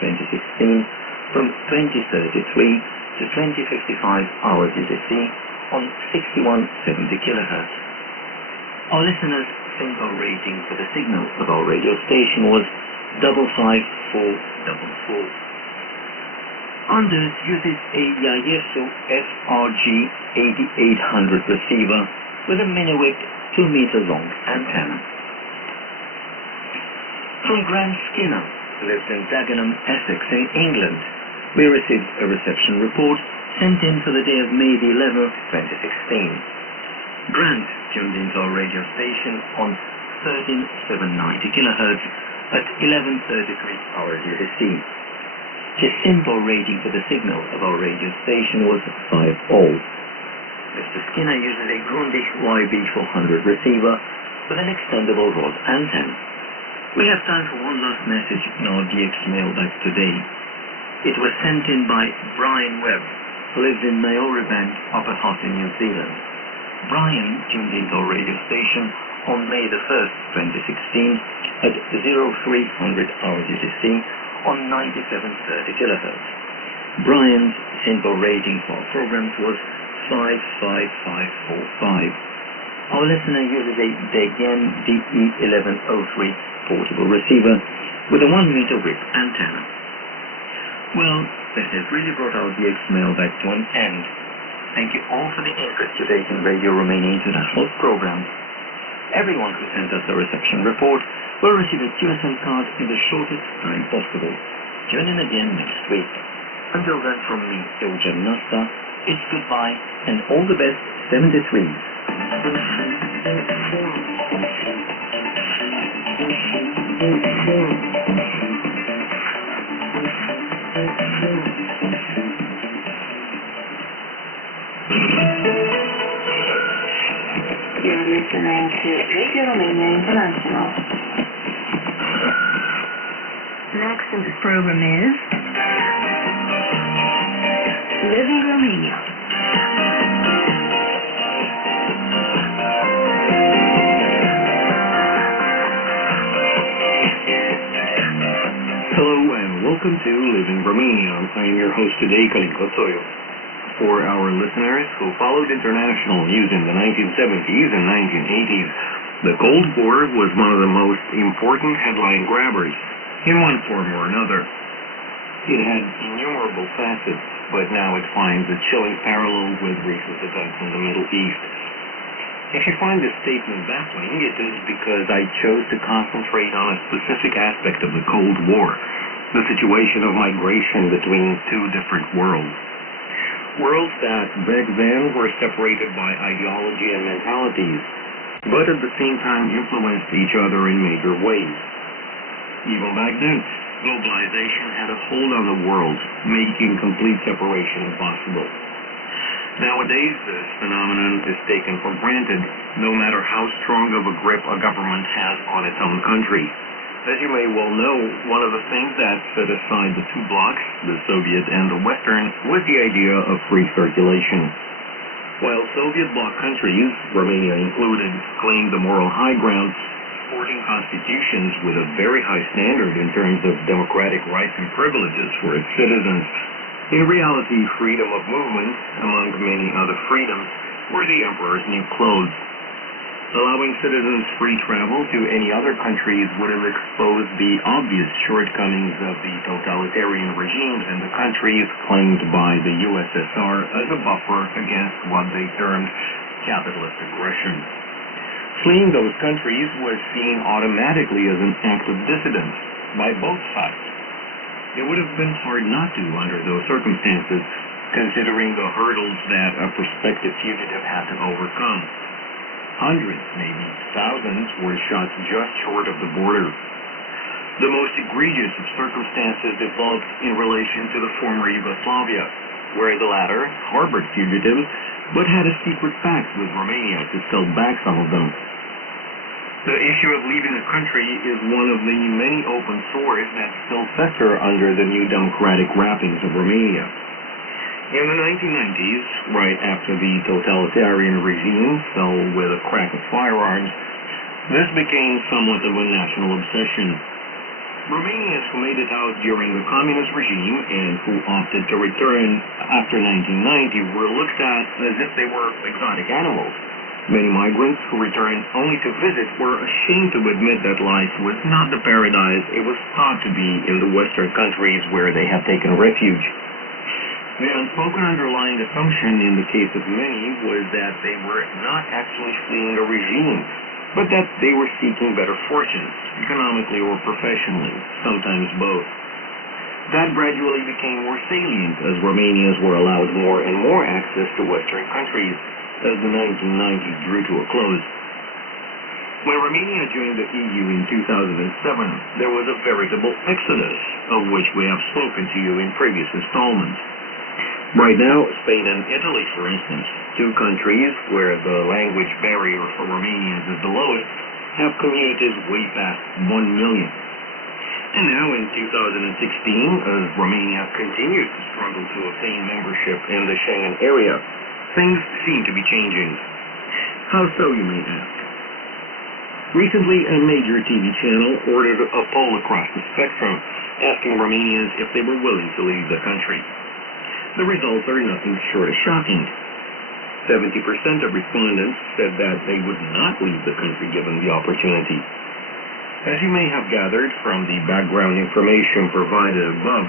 2016 from 2033 to 2055 hours UTC on 6170 kHz. Our listeners' SINPO rating for the signal of our radio station was 55444. Anders uses a Yaesu FRG 8800 receiver with a mini-whip 2-meter long antenna. From Grant Skinner, who lives in Dagenham, Essex in England, we received a reception report sent in for the day of May the 11th, 2016. Grant tuned into our radio station on 13790 kHz at 11:33 hours UTC. His SINPO rating for the signal of our radio station was 5-all. Mr. Skinner uses a Grundig YB400 receiver with an extendable rod antenna. We have time for one last message in our DX mailbag today. It was sent in by Brian Webb, who lives in Maori Bank, Upper Hutt in New Zealand. Brian tuned into our radio station on May the 1st, 2016 at 0300 hours UTC on 9730 kHz. Brian's SINPO rating for our programs was 55545. Our listener uses a Degen DE1103 portable receiver with a 1-meter whip antenna. Well, this has really brought our DX mailbag to an end. Thank you all for the interest you take in Radio Romania International's programs. Everyone who sent us a reception report will receive a QSL card in the shortest time possible. Tune in again next week. Until then, from me, Eugen Nasta, it's goodbye and all the best 73s. You're listening to Radio Romania International. Next in the program is Living Romania. Hello and welcome to Living Romania. I am your host today, Kalinko Toyo. For our listeners who followed international news in the 1970s and 1980s, the Cold War was one of the most important headline grabbers, in one form or another. It had innumerable facets, but now it finds a chilling parallel with recent events in the Middle East. If you find this statement baffling, it is because I chose to concentrate on a specific aspect of the Cold War, the situation of migration between two different worlds. Worlds that back then were separated by ideology and mentalities, but at the same time influenced each other in major ways. Even back then, globalization had a hold on the world, making complete separation impossible. Nowadays, this phenomenon is taken for granted, no matter how strong of a grip a government has on its own country. As you may well know, one of the things that set aside the two blocs, the Soviet and the Western, was the idea of free circulation. While Soviet bloc countries, Romania included, claimed the moral high ground, sporting constitutions with a very high standard in terms of democratic rights and privileges for its citizens, in reality, freedom of movement, among many other freedoms, were the emperor's new clothes. Allowing citizens free travel to any other countries would have exposed the obvious shortcomings of the totalitarian regimes in the countries claimed by the USSR as a buffer against what they termed capitalist aggression. Fleeing those countries was seen automatically as an act of dissidence by both sides. It would have been hard not to under those circumstances, considering the hurdles that a prospective fugitive had to overcome. Hundreds, maybe thousands, were shot just short of the border. The most egregious of circumstances developed in relation to the former Yugoslavia, where the latter harbored fugitives, but had a secret pact with Romania to sell back some of them. The issue of leaving a country is one of the many open sores that still fester under the new democratic wrappings of Romania. In the 1990s, right after the totalitarian regime fell with a crack of firearms, this became somewhat of a national obsession. Romanians who made it out during the communist regime and who opted to return after 1990 were looked at as if they were exotic animals. Many migrants who returned only to visit were ashamed to admit that life was not the paradise it was thought to be in the Western countries where they had taken refuge. The unspoken underlying assumption in the case of many was that they were not actually fleeing a regime, but that they were seeking better fortunes, economically or professionally, sometimes both. That gradually became more salient as Romanians were allowed more and more access to Western countries as the 1990s drew to a close. When Romania joined the EU in 2007, there was a veritable exodus, of which we have spoken to you in previous installments. Right now, Spain and Italy, for instance, two countries where the language barrier for Romanians is the lowest, have communities way past 1 million. And now in 2016, as Romania continues to struggle to obtain membership in the Schengen area, things seem to be changing. How so, you may ask? Recently, a major TV channel ordered a poll across the spectrum, asking Romanians if they were willing to leave the country. The results are nothing short of shocking. 70% of respondents said that they would not leave the country given the opportunity. As you may have gathered from the background information provided above,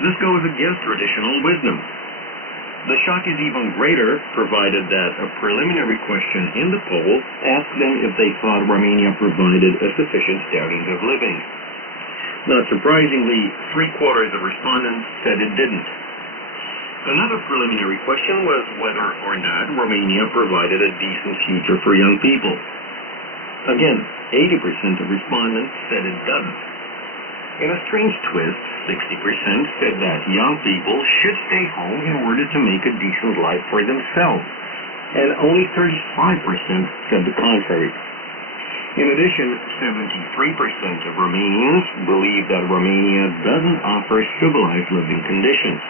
this goes against traditional wisdom. The shock is even greater, provided that a preliminary question in the poll asked them if they thought Romania provided a sufficient standard of living. Not surprisingly, 3/4 of respondents said it didn't. Another preliminary question was whether or not Romania provided a decent future for young people. Again, 80% of respondents said it doesn't. In a strange twist, 60% said that young people should stay home in order to make a decent life for themselves, and only 35% said the contrary. In addition, 73% of Romanians believe that Romania doesn't offer civilized living conditions,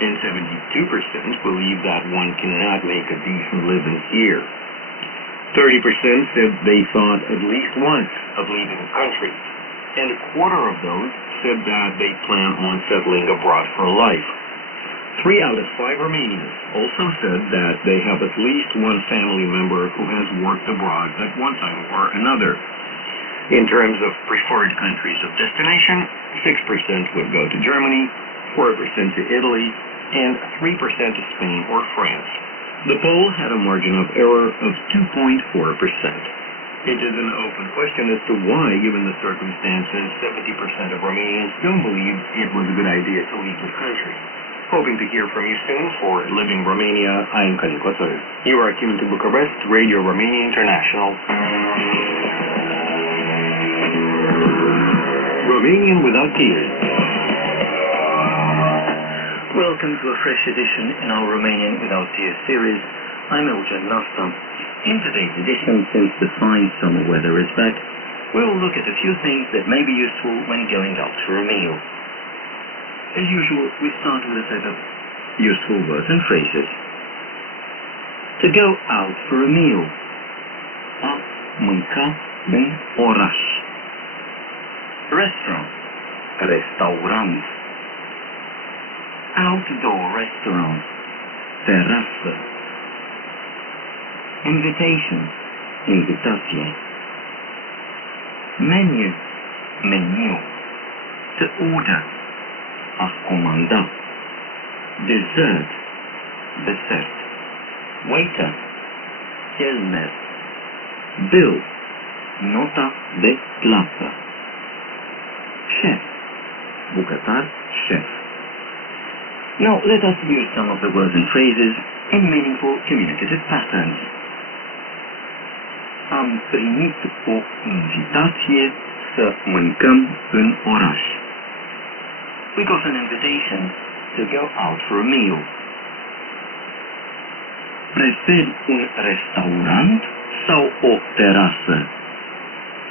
and 72% believe that one cannot make a decent living here. 30% said they thought at least once of leaving the country, and 1/4 of those said that they plan on settling abroad for life. 3 out of 5 Romanians also said that they have at least one family member who has worked abroad at one time or another. In terms of preferred countries of destination, 6% would go to Germany, 4% to Italy, and 3% to Spain or France. The poll had a margin of error of 2.4%. It is an open question as to why, given the circumstances, 70% of Romanians don't believe it was a good idea to leave the country. Hoping to hear from you soon. For Living Romania, I am Călin Coțoiu. You are tuned to Bucharest, Radio Romania International. Romanian Without Tears. Welcome to a fresh edition in our Romanian Without Tears series. I'm Eugen Nasta. In today's edition, since the fine summer weather is back, we'll look at a few things that may be useful when going out for a meal. As usual, we start with a set of useful words and phrases. To go out for a meal. A mânca în oraș. Restaurant. Restaurant. Outdoor restaurant. Terasă. Invitation. Invitație. Menu. Meniu. To order. A comanda. Dessert. Dessert. Waiter. Kellner. Bill. Nota de plată. Chef. Bucătar, chef. Now let us use some of the words and phrases in meaningful communicative patterns. Am primit o invitație să mâncăm în oraș. We got an invitation to go out for a meal. Preferi un restaurant sau o terasă?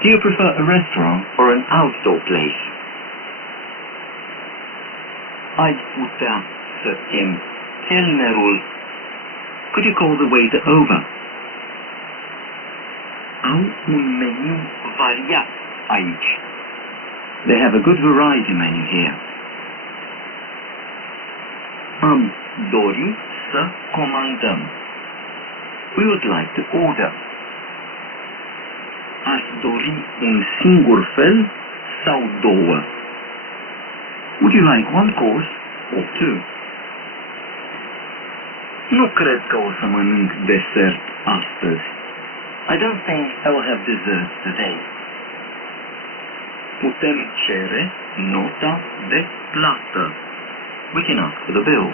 Do you prefer a restaurant or an outdoor place? Ai putea să chem kellnerul. Could you call the waiter over? Au un meniu variat aici. They have a good variety menu here. Am dori să comandăm. We would like to order. Aș dori un singur fel sau două? Would you like one course or two? Nu cred că o să mănânc desert astăzi. I don't think I will have dessert today. Putem cere nota de plată. We can ask for the bill.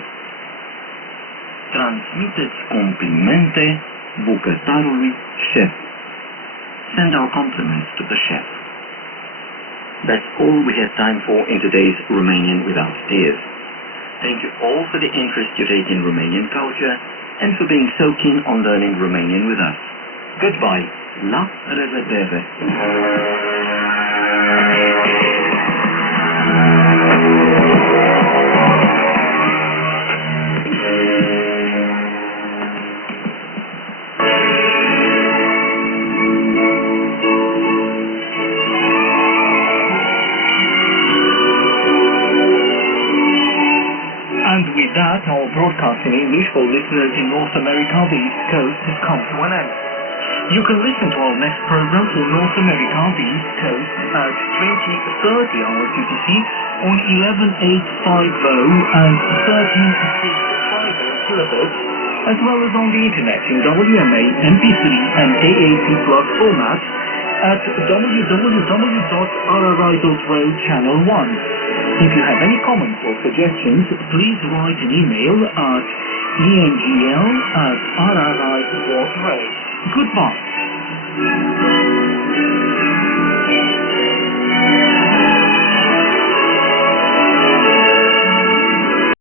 Transmiteți complimente bucătarului șef. Send our compliments to the chef. That's all we have time for in today's Romanian Without Tears. Thank you all for the interest you take in Romanian culture and for being so keen on learning Romanian with us. Goodbye. La revedere. And with that, our broadcast in English for listeners in North America, the East Coast, has come to an end. You can listen to our next program for North America, the East Coast, at 20:30 hours UTC on 11850 and 13650 kilohertz, as well as on the internet in WMA, MP3 and AAC Plus format at www.rri.ro channel 1. If you have any comments or suggestions, please write an email at engl@rri.ro. Goodbye.